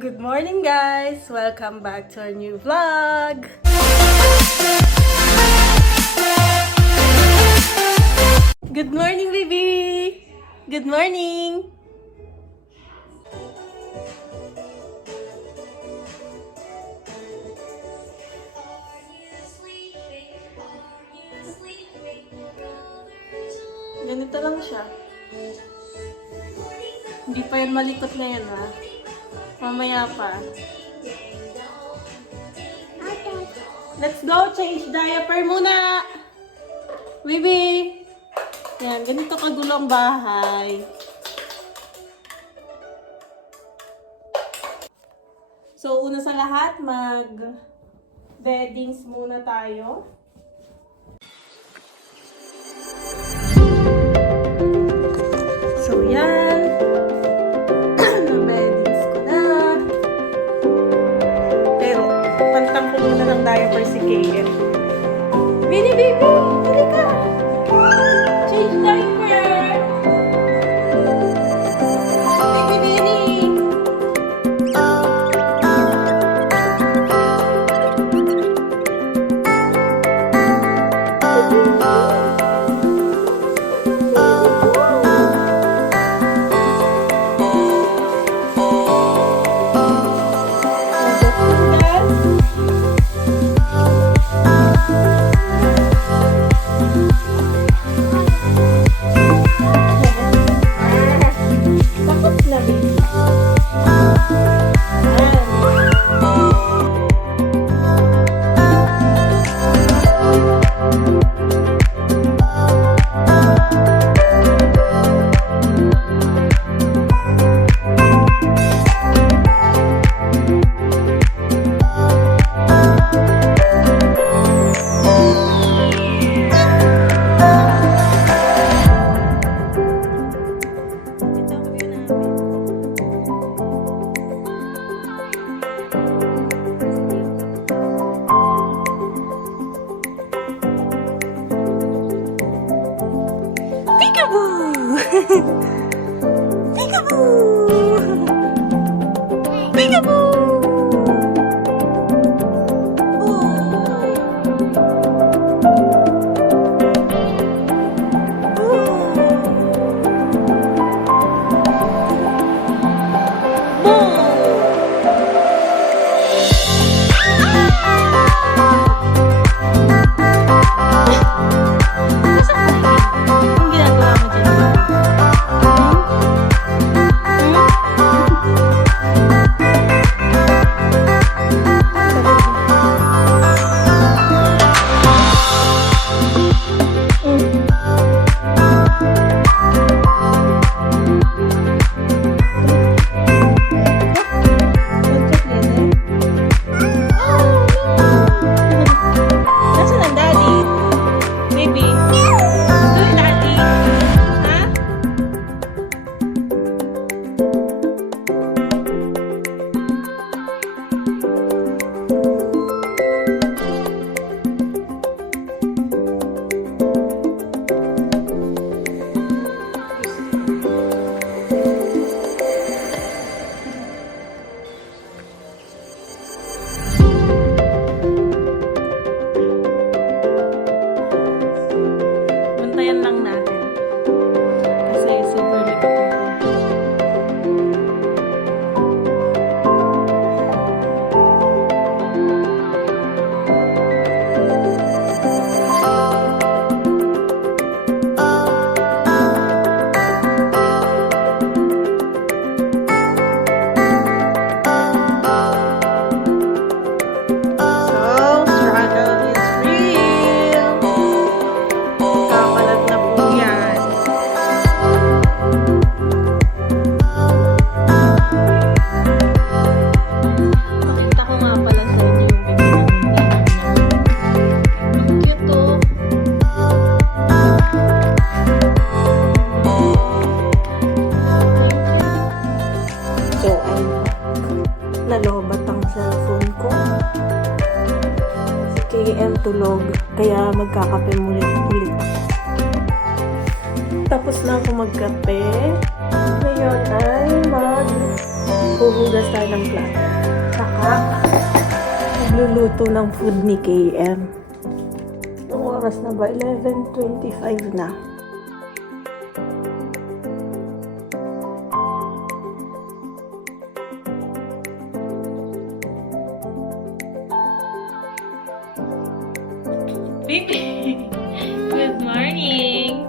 Good morning guys! Welcome back to our new vlog! Good morning baby! Good morning! Ganito lang siya. Hindi pa yan malikot na yan ha. Mamaya pa. Let's go! Change diaper muna! Baby! Yan, ganito kagulo ang bahay. So, una sa lahat, mag-beddings muna tayo. So, yan. Na-beddings ko na. Pero, pantang ko muna ng diaper si KM. Bini, baby! Hali ka! Change diaper! Baby, Bini! Peekaboo! Peekaboo! Bantayan lang natin. Kasi super likot na. Nalobat ang cellphone ko. Si KM tulog, kaya magkakape ulit. Tapos na ako magkape. Ngayon ay Maghuhugas tayo ng plato. Saka, magluluto ng food ni KM. Yung oras na ba? 11:25 na. Baby, good morning.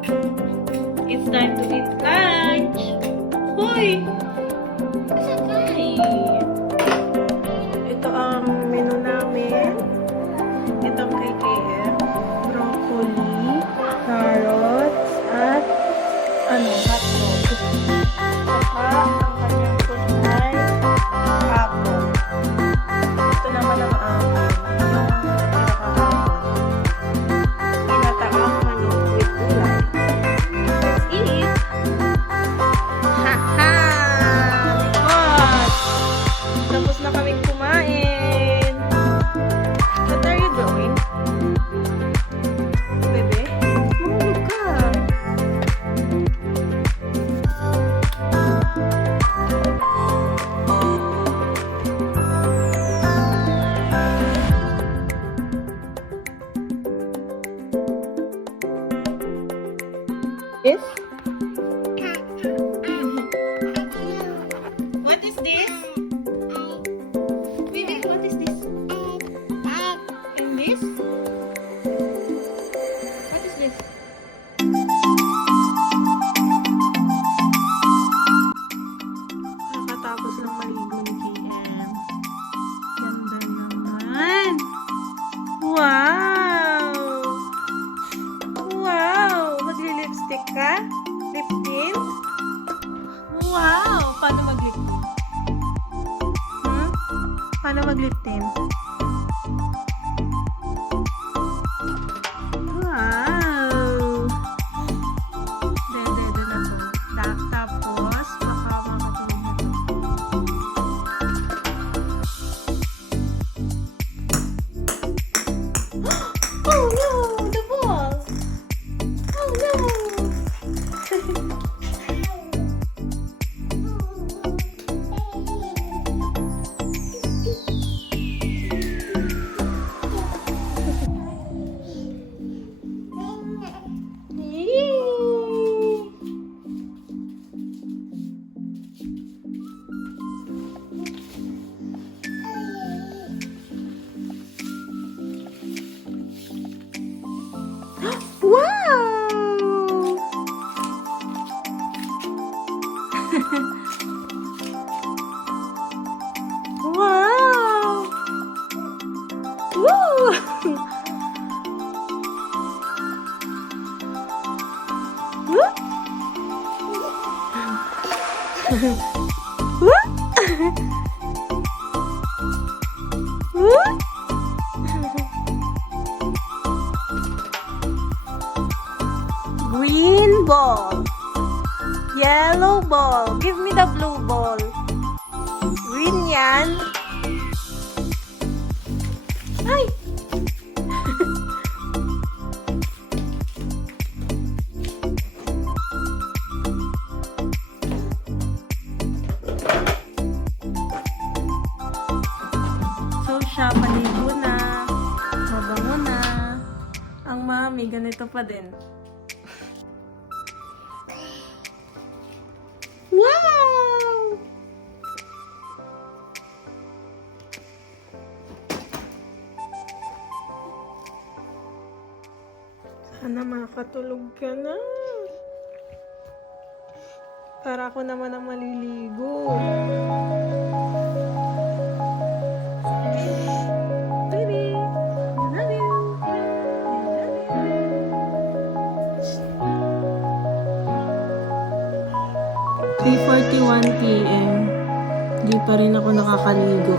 It's time to eat lunch. Hoy! Asan tayo? Ito ang menu namin. Ito ang kay KM. Broccoli, carrots, at hotdog. Saka ang kanyang food ay apple. Ito naman ang pinakahapon. Ginataang manok with gulay. Let's eat! Ha-ha! Likod! Tapos na kaming kumain. What are you doing? Bebe? Mahulog ka. Yes? What is this? Baby, what is this? And this? What is this? Nakatapos lang maligo ni KM. Ganda naman. Wow! Wow! Magli-lipstick ka? Lip tint? Wow! Paano mag-lip tint? Paano mag-lip tint? Wow! Dede na to. Tapos, makakatulog na to. Oh no! The ball! Oh no! Yee! Wow! Wow! Woo! Woo! Woo! Woo! Green ball. Yellow ball. Give me the blue ball. Green yan. Ay! So siya, paligo na. Mabango na. Ang mami, ganito pa din. Wow! Sana makatulog ka na. Para ako naman ang maliligo. Baby, I love you. I love you. 3:41 p.m. Di pa rin ako nakakaligo.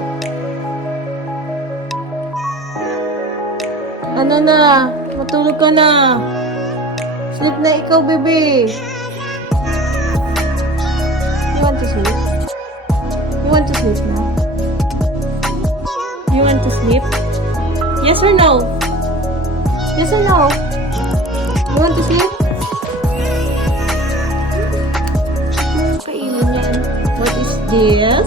Ano na? Matulog ka na. Sleep na ikaw, bebe. You want to sleep? You want to sleep now? You want to sleep? Yes or no? Yes or no? You want to sleep? Kainin yan. What is this?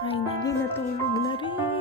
Finally, natulog na rin.